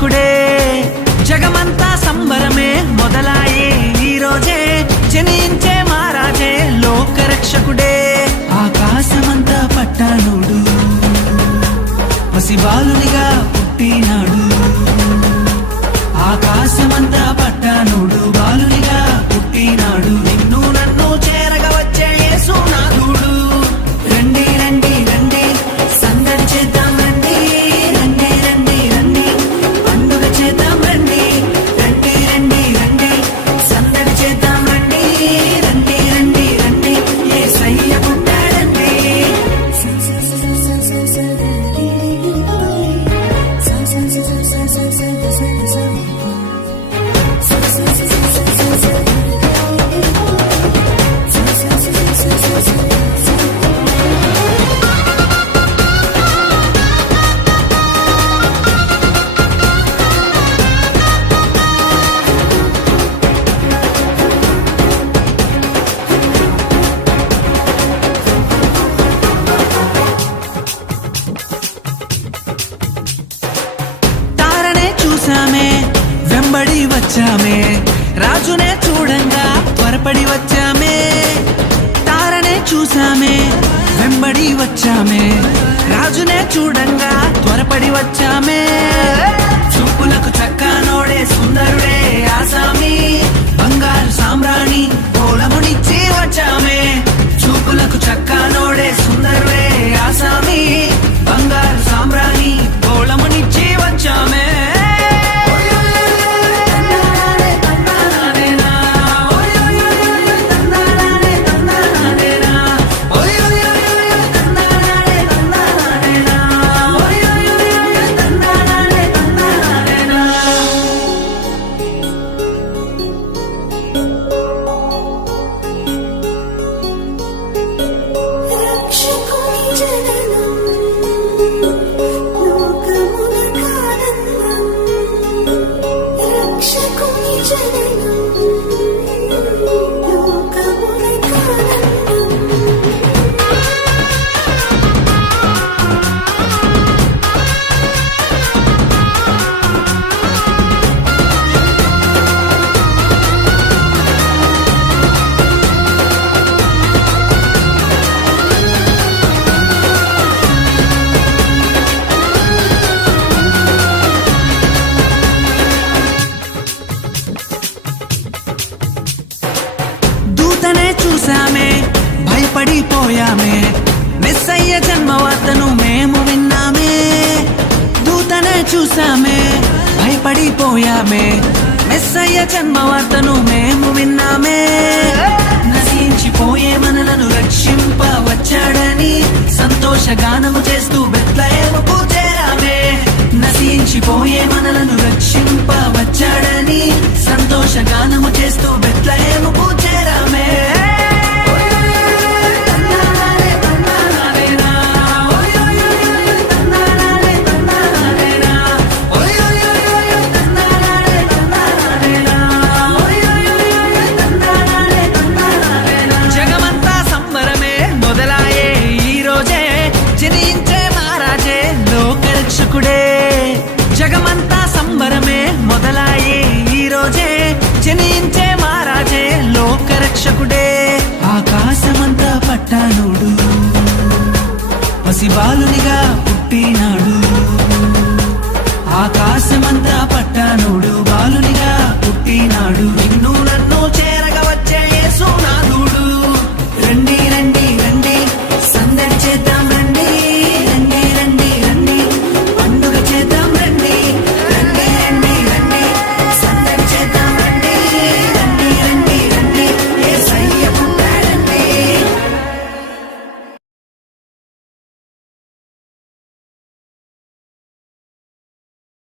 రక్షకుడే జగమంతా సంబరమే మొదలాయే ఈ రోజే జనించే మహారాజే లోక రక్షకుడే ఆకాశమంతా పట్టానుడు పసిబాలునిగా పుట్టినాడు ఆకాశమంతా పట్టానుడు బాలునిగా పుట్టినాడు నిన్ను నన్ను చేరగా వచ్చే యేసునాథుడు రండి రండి రండి సందడి చేద్దాం రండి రండి రండి రండి పండుగ చేద్దాం రండి రండి రండి రండి సందడి చేద్దాం రండి రండి రండి రండి యేసయ్య పుట్టాడండి చూసామే వెంబడి వచ్చామే రాజునే చూడంగా త్వరపడి వచ్చామే తారనే చూసామే వెంబడి వచ్చామే రాజునే చూడంగా త్వరపడి వచ్చామే చూపులకు చక్కనోడే సుందరుడే ఆసామి బంగారు సామ్రాణి పోలమునిచ్చి వచ్చామే చూపులకు చక్కనోడే సుందరుడే ఆసామి బంగారు సామ్రాణి పోలమునిచ్చి వచ్చామే చూసామే భయపడిపోయామే మెస్సయ్య జన్మవార్తను మేము విన్నామే దూతనే చూసామే భయపడిపోయామే మెస్సయ్య జన్మవార్తను మేము విన్నామే నశించిపోయే మనలను రక్షింప వచ్చాడని సంతోషగానము చేస్తూ బెత్లెహేముకు చేరామే నశించిపోయే మనలను రక్షింప వచ్చాడని సంతోషగానము చేస్తూ బెత్లెహేముకు చేరామే జగమంతా సంబరమే మొదలాయే ఈ రోజే జనించే మహారాజే లోక రక్షకుడే ఆకాశమంతా పట్టానుడు పసిబాలునిగా పుట్టినాడు ఆకాశమంతా పట్టానుడు బాలునిగా పుట్టినాడు